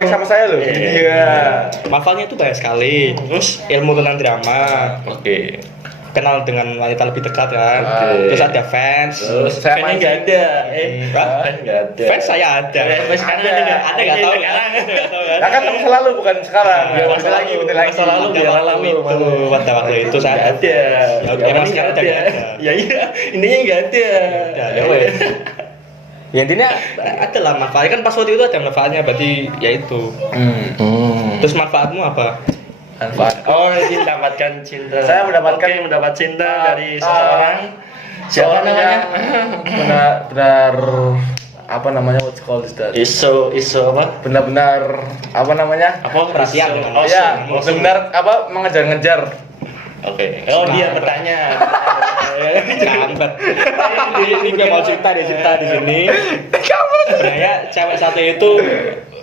sama saya loh. Iya. Manfaatnya itu banyak sekali. Terus ilmu tentang drama. Oke. Kenal dengan wanita lebih dekat kan. Terus ada fans. Terus Saya fan nggak ada. Fan nggak ada. Fans saya ada. Fans sekarang Ada. Ada nggak tahu kan? Nah kan masa lalu bukan sekarang. Ya, Masa lagi, betul lagi. masa lalu Pada biar waktu alami itu, pada waktu itu saya nggak ada. Ya, Ya, emang ini sekarang nggak udah ada. nggak ada. Ya iya, intinya nggak ada. Ya wes. Ya intinya ada lah manfaatnya kan pas waktu itu ada manfaatnya berarti ya itu. Terus manfaatmu apa? Manfaat. Oh, ini mendapatkan cinta. Saya mendapatkan- Oke, mendapat cinta dari seseorang. Siapa Soalnya namanya? benar apa namanya, what's called is that? Iso apa? Benar-benar apa namanya? Apa? Perhatian. Oh, Iya, langsung. benar apa mengejar-ngejar. Oke. Oh, dia bertanya. Kampret. Ini gue mau cerita di sini. Sebenarnya cewek satu itu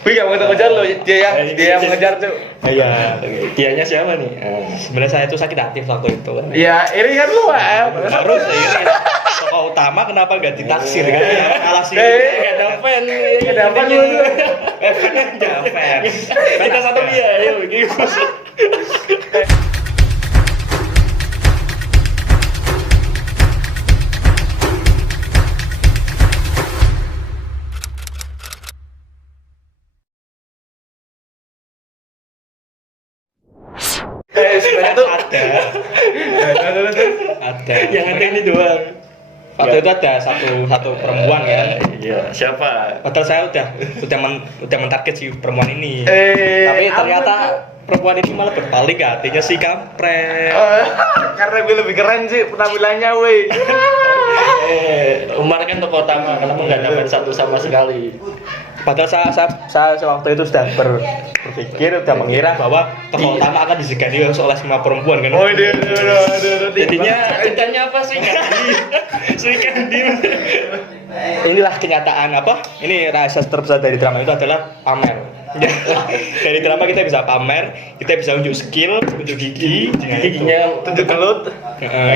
Wih, gak mau ngejar lo, dia yang mengejar tuh. ya Dianya siapa nih? sebenarnya saya itu sakit hati waktu itu kan. Iya, ini kan lu, Harus ini tokoh utama kenapa nggak ditaksir kan? Kalah sih. Nggak ada fan. Nggak ada fan lu. Nggak fans. Kita satu dia, ayo gitu. sebenarnya tuh ada. Ada. Yang ada ini doang. Waktu itu ada satu perempuan kan. Iya, siapa? Padahal saya udah mentarget si perempuan ini. Tapi Tapi ternyata perempuan ini malah berbalik hatinya si kampret. karena gue lebih keren sih penampilannya, weh. Umar kan tokoh utama, kenapa nggak dapat satu sama sekali? Padahal saya waktu itu sudah berpikir, sudah mengira bahwa tokoh utama akan disegani oleh semua perempuan kan. Oh, dia. Jadinya ceritanya apa sih? Sri Kandi. Inilah kenyataan apa? Ini rahasia terbesar dari drama itu adalah pamer. Dari drama kita bisa pamer, kita bisa unjuk skill, unjuk gigi, Giginya Tunjuk gelut.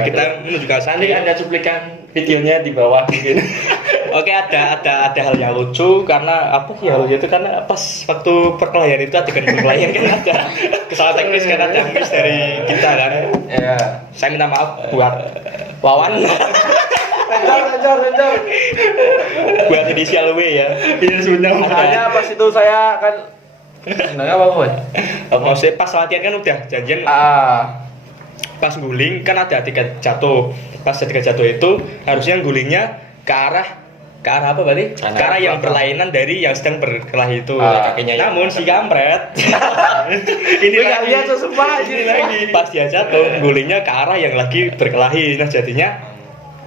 kita menunjukkan nanti sandi. ada cuplikan videonya di bawah mungkin. Oke, ada hal yang lucu karena apa sih hal lucu itu karena pas waktu perkelahian itu adegan perkelahian kan ada kesalahan teknis kan ada miss dari kita kan. Iya. Saya minta maaf buat Wawan, Lancar. buat inisial W ya. Iya sudah. Makanya pas itu saya kan sebenarnya apa, Boy? Maksudnya pas latihan kan udah janjian pas guling kan ada adegan jatuh. Pas adegan jatuh itu harusnya gulingnya ke arah apa berarti? Kanan, Ke arah yang belakang. berlainan dari yang sedang berkelahi itu. Kakinya yang- Namun si kampret Ini kalian sesumpah ini lagi pas dia jatuh gulingnya ke arah yang lagi berkelahi. Nah jadinya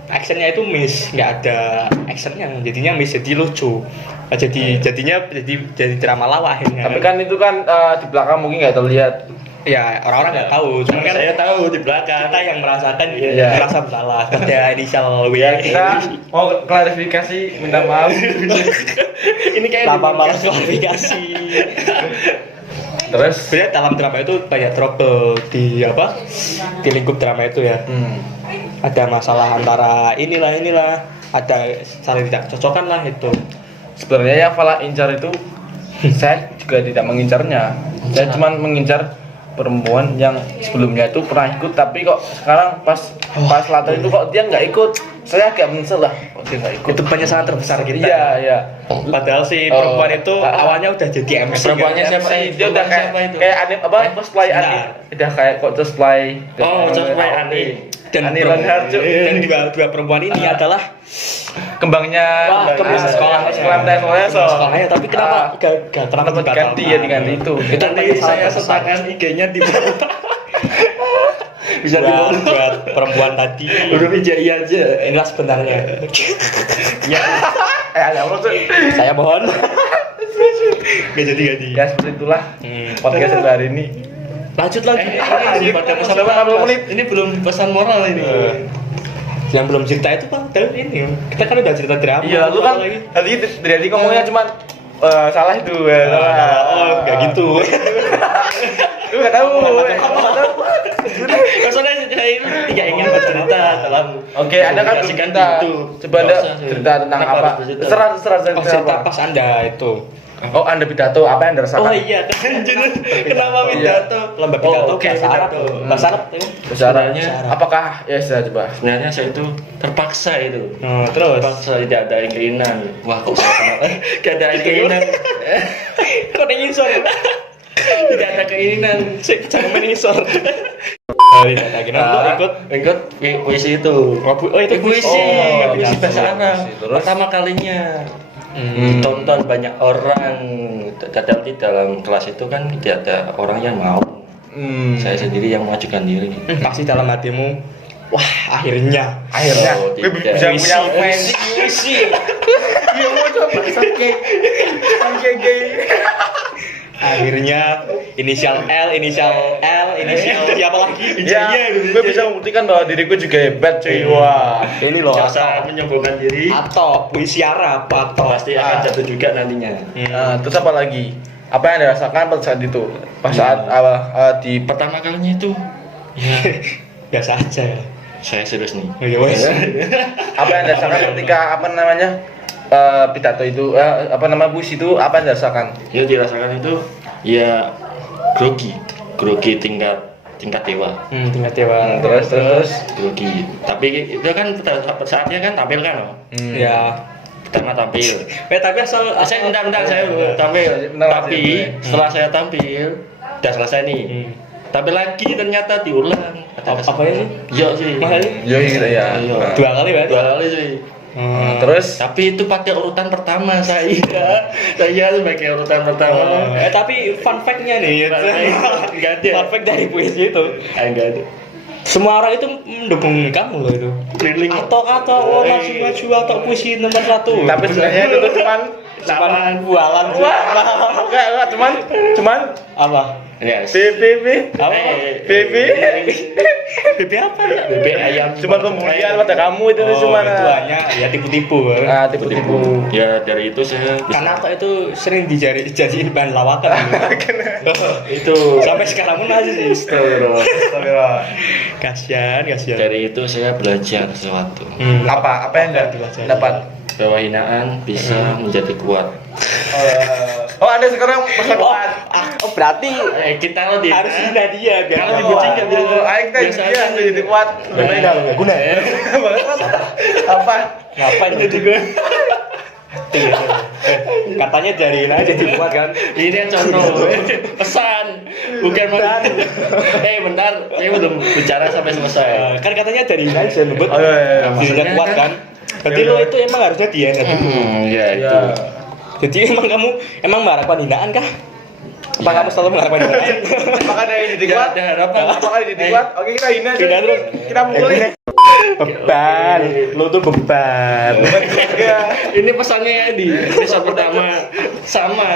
actionnya itu miss, nggak ada actionnya, jadinya miss, jadi lucu. Nah, jadinya jadi drama lawa akhirnya. Tapi kan itu kan di belakang mungkin nggak terlihat. ya orang-orang nggak tahu, cuman kan Saya tahu di belakang. kita yang merasakan Iya. merasa bersalah. Ada inisial W. Ya kita mau klarifikasi, minta maaf. Ini kayak Lama di- malas klarifikasi. Terus Sebenarnya dalam drama itu banyak trouble di di lingkup drama itu ya. Ada masalah antara inilah, ada saling tidak cocokan lah itu. sebenarnya yang Fala incar itu saya juga tidak mengincarnya. Saya cuma mengincar perempuan yang sebelumnya itu pernah ikut, tapi kok sekarang pas latihan itu kok dia nggak ikut. Saya agak menyesal lah kok dia nggak ikut. Itu penyesalan terbesar kita. Iya. Padahal si Oh. perempuan itu awalnya udah jadi MC. Perempuannya kan? siapa? Dia udah kayak Siapa itu? kayak anime apa? Cosplay Nah. anime. Udah kayak kok cosplay. Oh, cosplay Ani. Dan Ani Longhar, Cuk. dan dua perempuan ini adalah Kembangnya kembang sekolahnya. sekolahnya so. Sekolahnya, tapi kenapa kenapa diganti ya, diganti itu. Itu Nanti saya sertakan IG-nya di bawah. Bisa di bawah. buat perempuan tadi. Huruf hijaiyah aja. Inilah sebenarnya. Ya. Ada apa tuh? Saya mohon. Gak jadi. Ya seperti itulah podcast untuk hari ini. Lanjut lagi. Ini pada pesan Sudah 40 menit. Ini belum pesan moral ini. Yang belum cerita itu padahal ini. Kita kan udah cerita drama. Iya, lu kan lagi. tadi ngomongnya cuma salah itu ya. Oh, enggak gitu. Lu enggak tahu. Maksudnya saya ini tidak ingin bercerita dalam. Oke, Anda kan belum menyaksikan cerita. itu. Coba Anda cerita tentang Kenapa apa? harus bercerita? Terserah Pas cerita apa? pas Anda itu Oh, Anda pidato, apa yang Anda rasakan? Oh iya, kenapa pidato? Lomba pidato, oke, bahasa Arab. pidato. Bahasa Arab itu. Sebenarnya, Bahasa Arab. apakah ya sudah coba. Sebenarnya saya itu terpaksa itu. Oh, terus. Terpaksa tidak ada keinginan. Wah kok saya kenapa? Tidak ada keinginan. Kok ada ngisor? Tidak ada keinginan. Sik, jangan main ngisor. Oh, tidak ada keinginan untuk ikut. Ikut puisi itu. Oh, itu puisi. Oh, puisi Biasa. bahasa Arab. Terus? Pertama kalinya. Hmm. Ditonton banyak orang. Tapi dalam kelas itu kan tidak ada orang yang mau. Saya sendiri yang mengajukan diri. Masih dalam hatimu. Wah, akhirnya. Akhirnya, Oh, gue tidak. bisa punya fans. Puisi. Iya, mau coba sampai Akhirnya inisial L, inisial siapa lagi? Ya, gue bisa membuktikan bahwa diriku juga hebat, cuy. Wah. Ini loh. Jasa menyombongkan diri. Atau puisi Arab atau Pasti akan jatuh juga nantinya. Nah, terus apa lagi? Apa yang Anda rasakan pada saat itu? Pas saat di Pertama kalinya itu ya biasa aja ya. saya serius nih. Oh, ya wes. apa yang Anda rasakan ketika apa namanya? Pidato itu apa nama puisi itu apa yang Anda rasakan? Yang dirasakan itu ya grogi tingkat dewa. Tingkat dewa. Terus Grogi. Tapi itu kan pada saatnya kan tampil kan loh. Ya. Pertama tampil. Tapi asal Saya bentar saya tampil. Bentar, Tapi Mas. setelah saya tampil udah selesai nih. Tampil lagi ternyata diulang. Apa ini? Iya sih. Masa ini? Yo gitu ya. Iya. Nah. 2 kali berarti. 2 kali sih. Terus Tapi itu pakai urutan pertama saya. Saya sebagai urutan pertama. Tapi fun fact-nya nih. Enggak ada. Fun fact dari puisi itu. Enggak ada. Semua orang itu mendukung kamu loh itu. Keliling. Atau maju atau puisi nomor 1. tapi sebenarnya itu tuh cuman bualan. enggak cuman Apa? Yes. BBB Apa? BB BB apa ya? Bebek ayam. cuma pemberian pada kamu itu tuh cuma itu hanya ya tipu-tipu. tipu-tipu. Ya dari itu saya bisa Karena atau itu sering dijadiin bahan lawakan. itu Sampai sekarang pun masih sih. Astagfirullah. Kasihan. dari itu saya belajar sesuatu apa yang Anda dapat? bahwa hinaan bisa menjadi kuat. Oh, Anda sekarang merasa kuat. Berarti Kita lo di harus hina dia biar Kalau dia dipuji nggak bisa. Ayo kita Biasa dia aja. jadi kuat. nggak guna ya. Apa? Ngapain itu juga? Katanya dari hina jadi kuat kan? Ini yang contoh pesan bukan bentar. Bentar, saya belum bicara sampai selesai. Kan katanya dari hina saya ngebut. Oh, iya. Dirinya Maksudnya kuat kan- kan? Berarti lo itu emang harusnya dia dulu. Ya itu. Ya. Jadi emang kamu mengharapkan hinaan kah? Apa kamu selalu mengharapkan hinaan? Apakah ada yang jadi kuat? Ada harapan. Apakah jadi kuat? Oke, kita hina Hina dulu. terus. Kita pukulin. Beban, lo tuh beban. Ini pesannya di episode pertama sama.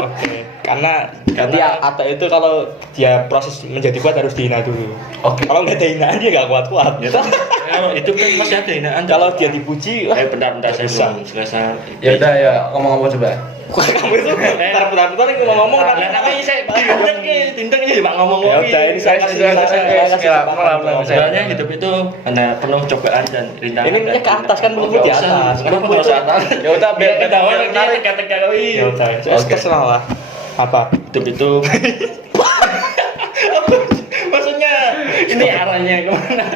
Oke. Karena dia atau itu kalau dia proses menjadi kuat harus dihina dulu. Oke. Kalau nggak ada hinaan dia nggak kuat-kuat. Itu kan masih ada hinaan. Kalau dia dipuji, wah, bentar saya belum selesai. Ya udah ya, ngomong-ngomong coba. kamu itu putar-putar ngomong-ngomong Lah tapi saya dindeng ini cuma ngomong. Ya udah, ini saya kasih kesempatan. Sebenarnya hidup itu hanya penuh cobaan dan rintangan. Ini ke atas kan, belum di atas. Kenapa harus atas? Ya udah, biar ketahuan biar menarik. tegak-tegak. Ya udah, terserah lah. Apa? Hidup itu maksudnya ini arahnya kemana?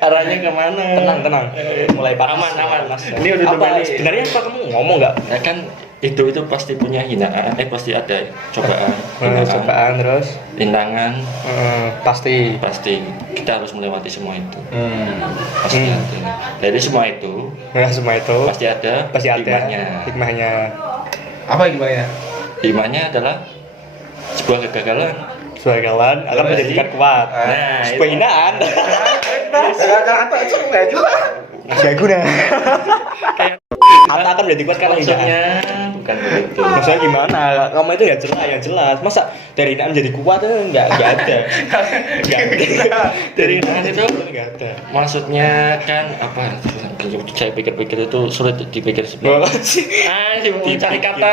Arahnya kemana? Tenang. Mulai panas. Aman. Mas. Ini udah apa? kembali. Sebenarnya apa kamu ngomong nggak? Ya kan hidup itu pasti punya hinaan, pasti ada cobaan, Cobaan terus. rintangan, Pasti. pasti kita harus melewati semua itu. Hmm. Pasti ada. Dari semua itu Nah, semua itu pasti ada hikmahnya. hikmahnya. Apa gimana? Hikmahnya adalah sebuah kegagalan. Kegagalan akan menjadikan kuat. Nah, Sebuah itu. hinaan. Kata itu enggak juga. Gak guna. Ata akan menjadi kuat karena hinaan. Maksudnya bukan begitu. Maksudnya gimana? Kamu itu ya jelas, yang jelas. Masa dari hinaan menjadi kuat itu enggak ada. Enggak ada. Dari hinaan itu enggak ada. maksudnya kan apa? Saya pikir-pikir itu sulit dipikir sebenarnya. Cari kata,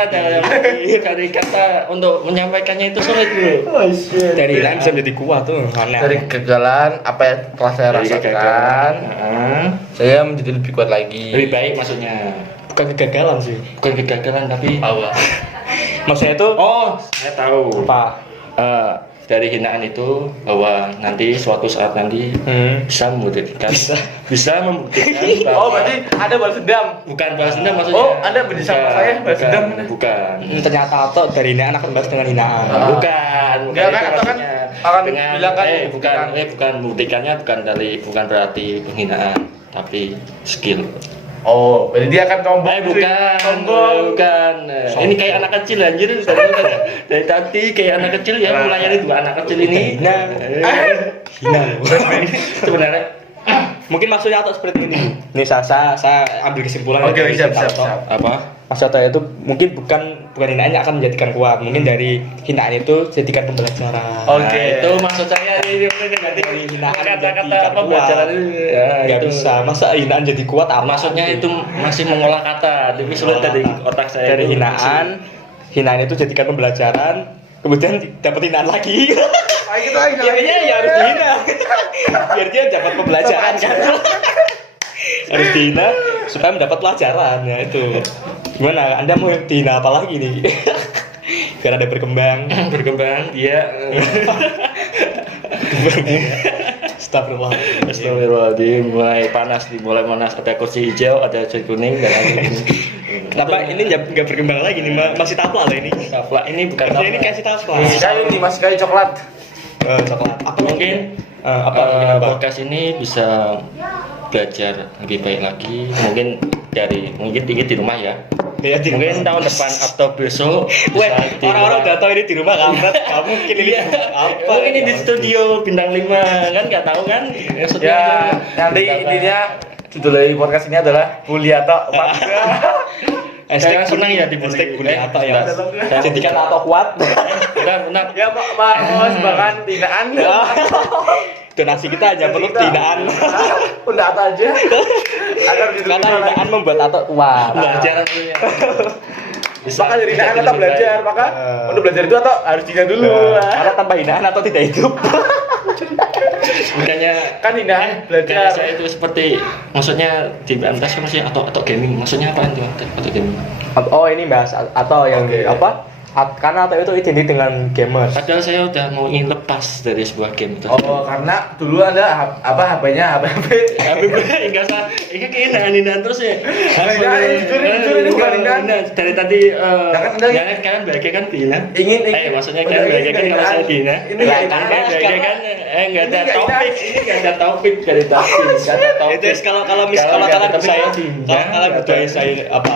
cari kata untuk menyampaikannya itu sulit bro. Dari hinaan bisa menjadi kuat tuh. Aneh. Dari kegagalan apa yang telah saya Dari rasakan, kegagalan, saya menjadi lebih kuat lagi. lebih baik maksudnya. Bukan kegagalan sih. Bukan kegagalan tapi Maksudnya itu saya tahu. apa? Dari hinaan itu bahwa nanti suatu saat nanti bisa membuktikan membuktikan bahwa berarti ada balas dendam. bukan balas dendam maksudnya. Oh, Anda benci sama saya, balas dendam. Bukan. Ternyata atau dari hinaan akan balas dengan hinaan. Bukan. Enggak kan, itu atau kan maksudnya. akan dengan bilang kan bukan membuktikannya bukan berarti penghinaan tapi skill. Oh, berarti dia akan sombong. Bukan. Ini kayak anak kecil anjir. Dari tadi kayak anak kecil ya melayani dua anak kecil ini. Hina. Sebenarnya Mungkin maksudnya atau seperti ini. Nih saya ambil kesimpulan Oke, dari siap. Atau. apa? Mas Atau itu mungkin bukan hinaannya akan menjadikan kuat. Mungkin dari hinaan itu jadikan pembelajaran. Oke. Nah, itu maksud saya ini nanti Dari hinaan kata-kata menjadikan pembelajaran kuat. itu ya, Nggak itu. bisa. Masa hinaan jadi kuat apa? Maksudnya itu masih mengolah kata, tapi sulit dari otak saya. Dari itu hinaan itu jadikan pembelajaran. Kemudian dapat hinaan lagi. Akhirnya ya harus dihina. Biar dia dapat pembelajaran kan. Harus dihina supaya mendapat pelajaran ya itu. Gimana? Anda mau dihina apa lagi nih? Biar ada berkembang. berkembang dia Astagfirullah. Astagfirullahaladzim, mulai panas ada kursi hijau, ada kursi kuning dan ada ini. Kenapa ini nggak berkembang lagi nih? Masih tapla loh ini. Tapla ini bukan Kerja tapla. ini kasih tapla. Masih kayu nih, masih kayu coklat. Coklat. Apa Mungkin apa? podcast ini bisa belajar lebih baik lagi. Mungkin dikit di rumah ya. Ya, di Mungkin tahun depan atau besok Weh, bisa di orang-orang rumah. udah tahu ini di rumah kampret. Kamu mungkin ini Iya. apa? Mungkin ini di studio bintang 5 kan nggak tahu kan? Maksudnya Ya, itu- nanti intinya judul dari podcast ini adalah Buliato. Hashtag senang ya dibully. Hashtag bully atau ya. Saya Jadikan atau kuat. benar. Ya, Pak, mau sebakan hinaan. Donasi kita hanya perlu hinaan. Udah atau aja. Agar judul Karena kita hinaan membuat atau kuat. Belajar maka dari hinaan atau belajar, maka untuk belajar itu atau harus dihina dulu. Karena tanpa hinaan atau tidak hidup. Makanya Kan hinaan kayak belajar. saya itu seperti maksudnya di atas maksudnya atau gaming maksudnya apa itu atau gaming Oh ini bahas atau yang Oke. apa? Karena atau itu identik dengan gamers. padahal saya udah mau ingin lepas dari sebuah game itu Oh, karena dulu ada HP-nya HP. tapi enggak sah ini hinaan terus ya Hinaan, jujur ini bukan hinaan. dari tadi Jangan Anda- jangan kalian bahagia kan dihina Ingin maksudnya Udah, kalian ini bahagia kan nggak kalau saya hinaan. dihina Ini nggak kan hinaan. bahagia kan enggak ada Ini nggak topik hinaan. ini enggak ada topik dari tadi enggak ada topik Itu kalau Kalau nggak ada kalian bisa topik, kalau kalian butuh saya apa?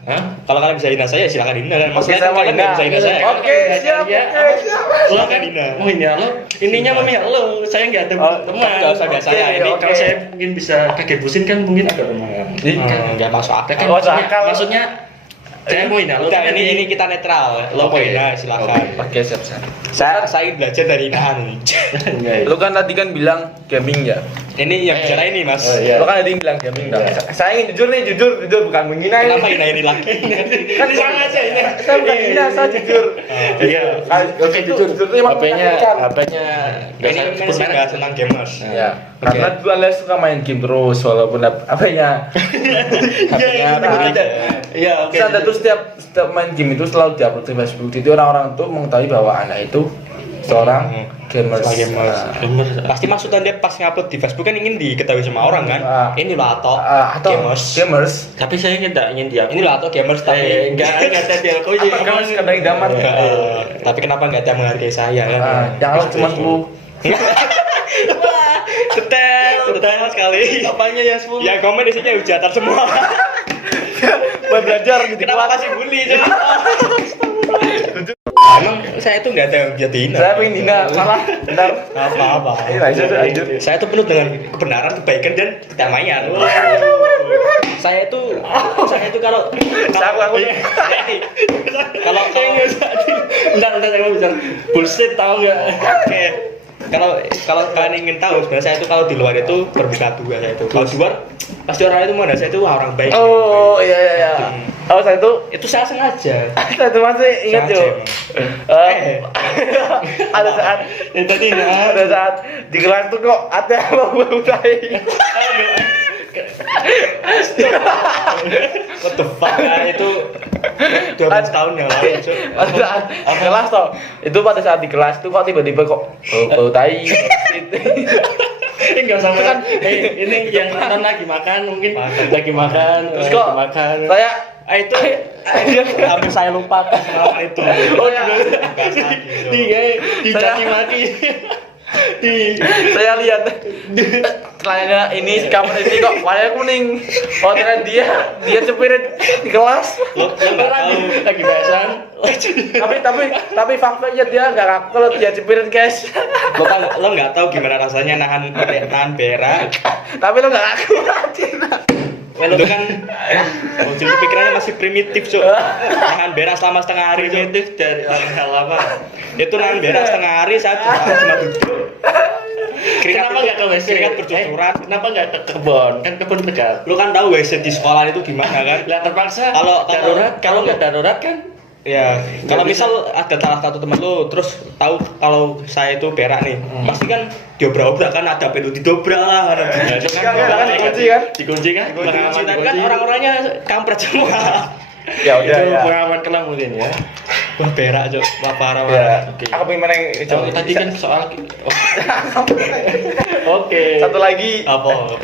Hah? Kalau kalian bisa hina saya silakan hina kan. Maksudnya saya kan mau kalian hina. nggak bisa hina saya. kan? Oke, siap. Ya, Oke, siap. lo kan mau ini lo ininya memihak lo saya nggak ada teman nggak usah biasa ya. Oke, ini oke. kalau saya mungkin bisa kaget busin kan mungkin ada teman Nggak masuk akal. kan Oh, maksudnya, akal. maksudnya saya mau ini lo Udah kan ini kita netral. Lo mau Oke. hina silakan. Oke, siap. Saya ingin belajar dari hinaan ini. enggak ya. Lu kan tadi kan bilang gaming ya. Ini yang bicara ini mas. Oh, iya. Lu kan tadi bilang gaming dah. Saya ingin jujur nih, jujur bukan menghina ini. Kenapa hina ini lagi? Kan sama aja ini. Saya bukan hina, saya jujur. iya Oke, jujur itu emang HP-nya menyakitkan. Ini masih bahas tentang gamers. Ya, karena dulu Anda suka main game terus walaupun HP-nya iya oke Terus Anda tuh setiap main game itu selalu diupload di Facebook. Jadi orang-orang tuh mengetahui bahwa Anda itu seorang gamers. Gamers. Nah, Pasti maksudnya dia pas ngupload di Facebook kan ingin diketahui sama orang kan. Ini loh atau gamers. tapi saya tidak ingin dia Ini loh atau gamers tapi enggak ada dia aku Apa gamers kadang idaman? Tapi kenapa nggak ada menghargai saya kan? Yang lo cuma 10. Detail sekali. apanya ya 10 Ya komen isinya hujatan semua. Buat belajar gitu. Kenapa kasih bully coba? Emang saya tuh nggak ada yang jadi hina. Saya pengen hina, salah. Bentar. Apa-apa. Ayo, lanjut. Saya tuh penuh dengan kebenaran, kebaikan dan kedamaian. Saya tuh saya itu kalau Aku kalau Bentar, saya mau bicara bullshit tahu nggak? oke. Kalau kalian ingin tahu sebenarnya saya itu kalau di luar itu berbuka dua saya itu. Kalau di luar pasti orang itu mana saya itu orang baik. Oh iya. Oh saya itu Itu saya sengaja. saya itu masih ingat Sengaja, yo. Ada saat Tadi nggak. ada saat di kelas tuh kok ada bau tai. What the fuck? Nah, itu 12 tahun yang lalu. Cuk. Pada saat di kelas toh, itu pada saat di kelas tuh kok tiba-tiba kok bau tai. Ini nggak sampai kan? Ini yang nonton lagi makan mungkin lagi makan Terus kok lagi makan. saya Itu hampir saya lupakan malam itu. oh ya Dicaci maki. saya lihat celananya ini si kamar ini kok warnanya kuning. Oh ternyata dia cepirit di kelas. Lo nggak tahu. Lagi bahasan. tapi faktanya dia nggak ngaku kalau dia cepirit guys. Lo nggak tahu gimana rasanya nahan berak. Tapi lo nggak ngaku. Itu kan bocil itu pikirannya masih primitif, Cuk. Nahan berak selama setengah hari, Cuk. Primitif dari hal apa? Itu nahan berak setengah hari saya cuma duduk. Kenapa nggak ke WC? Keringat bercucuran. Kenapa nggak ke kebun? Kan kebun dekat. Lu kan tahu WC di sekolah itu gimana kan? Lah terpaksa. Kalau- Kalau nggak darurat kan? Ya, kalau misal ada salah satu teman lu terus tahu kalau saya itu berak nih, pasti kan diobrak-obrak kan ada pintu didobrak lah, ada Kan dikunci kan? Dikunci kan? dikunci, tapi kan orang-orangnya kampret semua. Ya udah Itu ya. pengalaman kelam mungkin ya. Wah berak, Cuk. Wah parah. Ya, Oke. aku pengen main yang Oh, tadi kan soal Oke. satu lagi. Apa?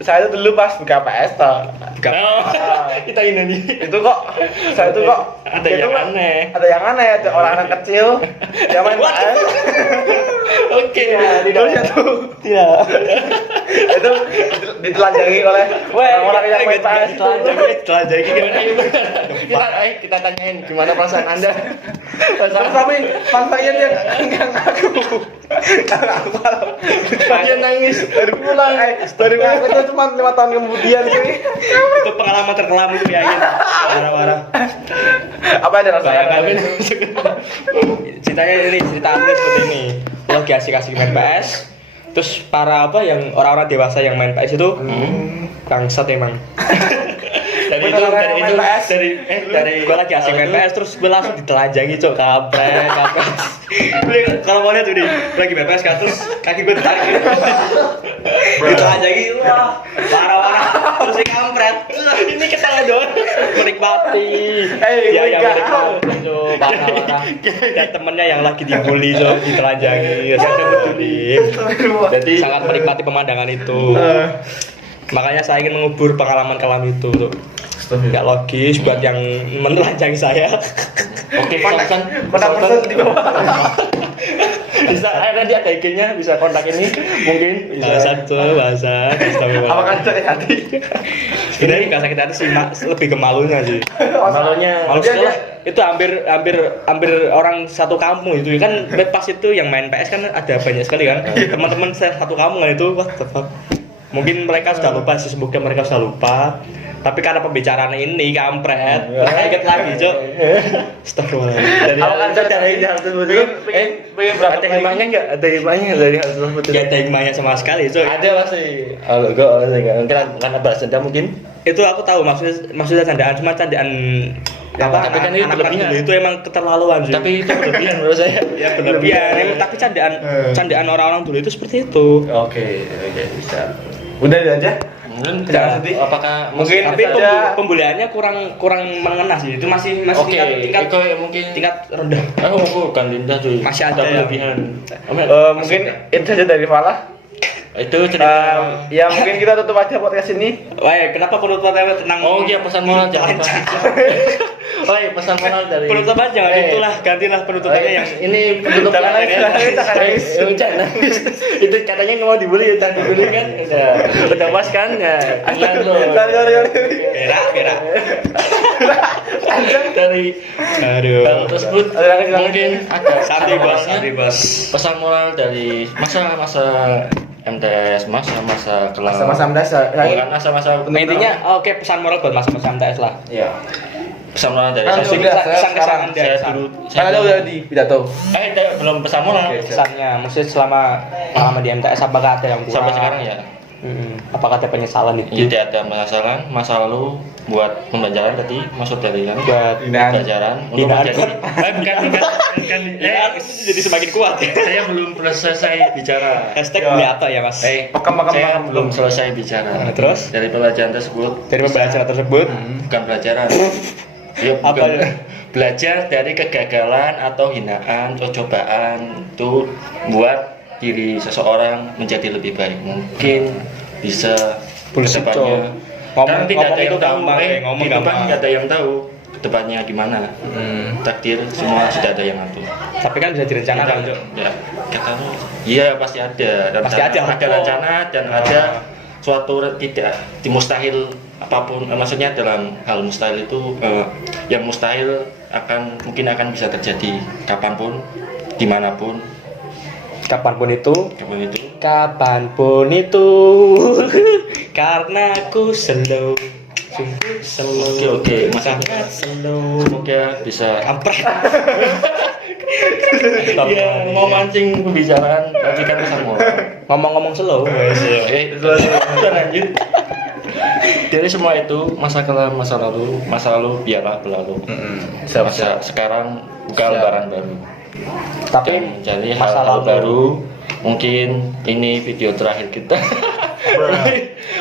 Saya itu dulu pas buka PS toh. Oh, kita ini nih. Itu kok saya itu kok Ada itu yang kok aneh. Ada yang aneh, ada orang-orang kecil yang main PS. Oke. Terus ya tuh. Tidak. Itu ditelanjangi oleh orang-orang yang main PS. Telanjang gimana? Kita tanyain gimana perasaan Anda? Terus tapi faktanya dia nggak ngaku. Nggak ngaku kalau Dia nangis. baru ngaku itu cuma 5 tahun kemudian sih. Itu pengalaman terkelam itu ya. Parah-parah. Apa yang dirasakan? Bayangkan ceritanya ini cerita asli seperti ini. Lo lagi asik-asik main PS, terus para apa yang orang-orang dewasa yang main PS itu bangsat emang. Dari Beneran dari main itu PS? dari Gue lagi asik main PS terus gue langsung ditelanjangi, Cok. Kampret. Kalau mau lihat tuh nih, gue lagi main PS kan terus kaki gue ditarik ditelanjangi. Wah parah-parah. Terus si kampret ini ketawa doang menikmati. Dia yang menikmati, Cok. Parah-parah. Dan temennya yang lagi dibully, Cok, ditelanjangi. Saya peduli. Jadi sangat menikmati pemandangan itu. Makanya saya ingin mengubur pengalaman kelam itu, Cok. Nggak logis buat yang menelanjangi saya. Oke, kan Kontak person di bawah. bisa nanti ada IG-nya bisa kontak ini mungkin Bahasa bisa. tuh, bahasa. Apakah sakit hati? Sebenarnya nggak sakit hati sih, lebih ke malunya sih. Malunya Malu Dia- sekolah itu hampir orang satu kampung itu kan pas itu yang main PS kan ada banyak sekali kan teman-teman saya satu kampung kan itu what the fuck. Mungkin mereka sudah lupa sih, semoga mereka sudah lupa. Tapi karena pembicaraan ini kampret, saya ingat lagi, Cok. Astagfirullahaladzim. dari Apakah hal dari hal tersebut pengen berapa ada hikmahnya nggak ada hikmahnya dari hal tersebut Ya ada hikmahnya sama sekali, Cok. ada pasti kalau enggak karena balas dendam mungkin Itu aku tahu maksudnya candaan, cuma candaan Ya, tapi kan itu anak-anak berlebihan. dulu itu emang keterlaluan sih. tapi itu berlebihan menurut saya Ya berlebihan, emang, tapi candaan orang-orang dulu itu seperti itu. Oke, bisa. Udah itu aja. mungkin Jangan sedih. apakah Mungkin Tapi saja- pembuliannya kurang mengena sih. Itu masih oke tingkat itu mungkin tingkat rendah. bukan tindak cuy Masih ada Sudah yang- berlebihan Mungkin itu saja dari Fala. itu cerita Ya mungkin kita tutup aja podcast ini. Wah, kenapa penutupannya tenang? oh iya pesan moral jangan lupa oh iya pesan moral dari Penutupan jangan itulah, gantilah penutupannya yang ini penutup Jangan nangis, jangan nangis, jangan nangis. jangan nangis. Itu katanya nggak mau dibully jangan dibully kan udah pas kan ya ingat lo Sorry. berak. dari hal Aduh. tersebut Ada lagi, mungkin ada Santai bos, moral-nya. santai bos. Pesan moral dari masa MTS masa kelas Masa-masa MTS bukan masa-masa Intinya oke, pesan moral buat masa-masa MTS lah. Iya. pesan moral dari Kan saya sudah, saya kesan sekarang Anda. saya dulu Kan ada udah di pidato. belum pesan moral Kesannya, maksudnya selama pengalaman di MTS apakah ada yang kurang? sampai sekarang ya. Apakah ada penyesalan itu? Tidak ada masa lalu buat pembelajaran tadi maksud dari kan Buat pembelajaran untuk hinaan. bukan Jadi semakin kuat ya. saya belum selesai bicara. Hashtag beli atau ya mas? Saya belum selesai bicara. Nah, terus? Dari pembelajaran tersebut Dari pembelajaran tersebut, bukan pelajaran. Ya, Apa bukan. ya? Belajar dari kegagalan atau hinaan atau cobaan itu buat diri seseorang menjadi lebih baik. Mungkin bisa Bullshit, kedepannya. Cok. Kan tidak ada Ngomong yang itu tahu. gampang, ngomong Kehidupan gampang. tidak ada yang tahu kedepannya gimana. Takdir semua sudah ada yang ngatur. tapi kan bisa direncanakan. Cok. Ya, kata lu, iya pasti ada. Pasti ada. rencana dan ada suatu tidak mustahil apapun. Maksudnya dalam hal mustahil itu yang mustahil mungkin akan bisa terjadi kapanpun, dimanapun, Kapanpun itu, kapan itu. kapanpun itu, karena aku slow, sungguh slow. Oke, maksudnya Slow. semoga bisa Kampret. Iya, mau mancing pembicaraan tapi kan pesan moral. Ngomong-ngomong slow. Udah lanjut. Dari semua itu masa lalu biarlah berlalu. Masa sekarang buka Siap. lembaran baru. Tapi Dan mencari masa hal-hal lalu. baru. Mungkin ini video terakhir kita.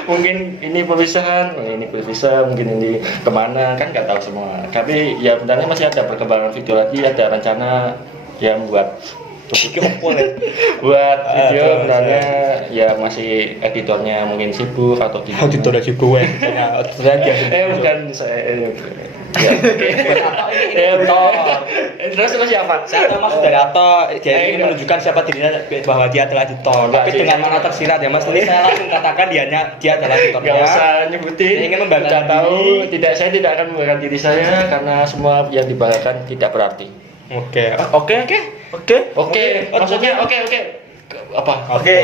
Mungkin ini perpisahan, mungkin ini kemana kan nggak tahu semua. Tapi ya sebenarnya masih ada perkembangan video lagi, ada rencana yang buat buat video sebenarnya ya masih editornya mungkin sibuk atau gimana. Auditor lagi gue. Bukan saya. Ya, oke. Terus siapa? Saya tahu maksud dari Ato, dia ingin menunjukkan siapa dirinya bahwa dia adalah editor. Enggak Tapi sih, dengan saya- mana tersirat ya Mas. Ini saya langsung katakan dia adalah editornya. Nggak usah nyebutin. Saya ingin membanggakan Sudah tahu, diri. saya tidak akan membanggakan diri saya karena semua yang dibanggakan tidak berarti. Oke. Maksudnya oke. Apa? Oke,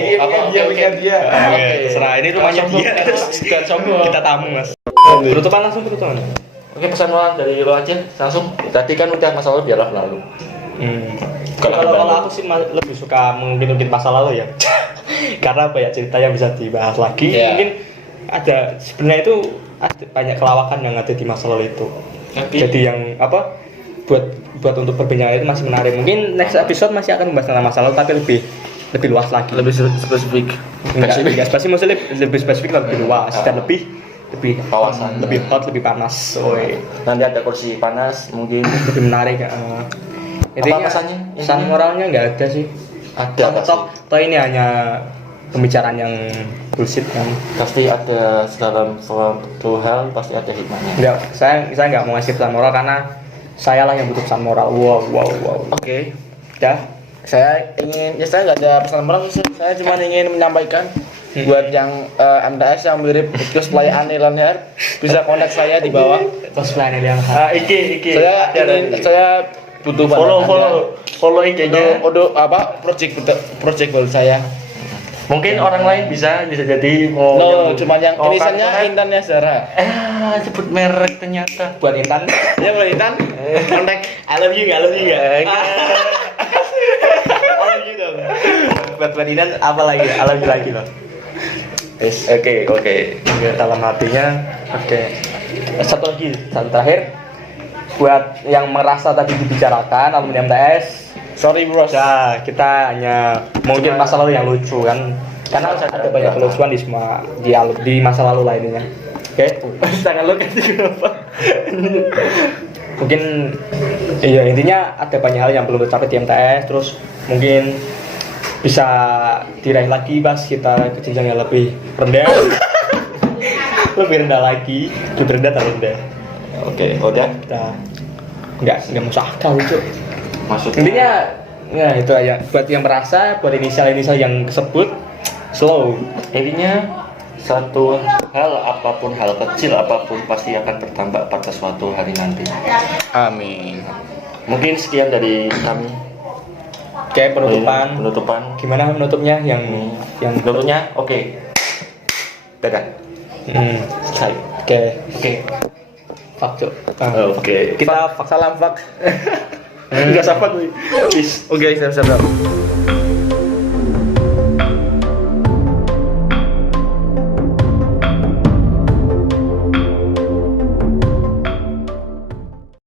dia. Oke, terserah. Ini rumahnya dia. Bukan sombong. Kita tamu Mas. Penutupan. Oke, pesan moral dari lo aja langsung. Tadi kan udah masa lalu biarlah berlalu. Kalau aku sih lebih suka mungkin masa lalu ya. Karena apa ya, cerita yang bisa dibahas lagi. Iya. Mungkin ada sebenarnya itu ada banyak kelawakan yang ada di masa lalu itu. Tapi- Jadi yang apa buat untuk perbincangan itu masih menarik. Mungkin next episode masih akan membahas tentang masa lalu tapi lebih luas lagi. Lebih spesifik. Enggak spesifik, maksudnya lebih spesifik, lebih luas dan lebih Wawasan. lebih hot, lebih panas. Nanti ada kursi panas mungkin. Lebih menarik. Intinya pesannya? pesan moralnya nggak ada sih. Ada Toh ini hanya pembicaraan yang bullshit kan. pasti ada dalam suatu hal pasti ada hikmahnya. Enggak, saya nggak mau ngasih pesan moral karena saya lah yang butuh pesan moral. Wow. Oke. Dah. Saya nggak ada pesan moral sih. Saya cuma ingin menyampaikan buat yang MTS yang mirip cosplay Anne Lanier bisa kontak saya di bawah. Cosplay yang Iki. Saya butuh Follow IG-nya. untuk apa project baru saya. Mungkin orang lain bisa jadi No, cuma yang inisialnya Intan ya Zara. Sebut merek ternyata. buat Intan. Ya boleh Intan. Kontak. I love you ya. I love you dong. Buat Intan apa lagi? I love you lagi loh. Oke. Dalam hatinya. Oke. Satu terakhir buat yang merasa tadi dibicarakan alumni MTS. Sorry bros. Ya, kita hanya mungkin masa lalu yang lucu kan. Karena ada banyak kelucuan di masa lalu lainnya. Oke. Tangan lo kayak kenapa? Mungkin iya intinya ada banyak hal yang belum tercapai di MTS, terus mungkin bisa diraih lagi pas kita ke jenjang yang lebih rendah. Lebih rendah lagi, lebih rendah atau rendah. Oke, udah. Kita nggak masuk akal itu. Maksudnya Intinya ya itu aja buat yang merasa buat inisial yang disebut slow. intinya satu hal apapun, hal kecil apapun pasti akan bertambah pada suatu hari nanti. Amin. Mungkin sekian dari kami. Kayak penutupan. Penutupan. Gimana penutupnya yang Menurutnya oke. Dadah. Selesai. Oke. Oke. Fuck, Cuk. Oke. Kita fuck. Salam fuck. Enggak sabar gue. Peace. Oke, siap.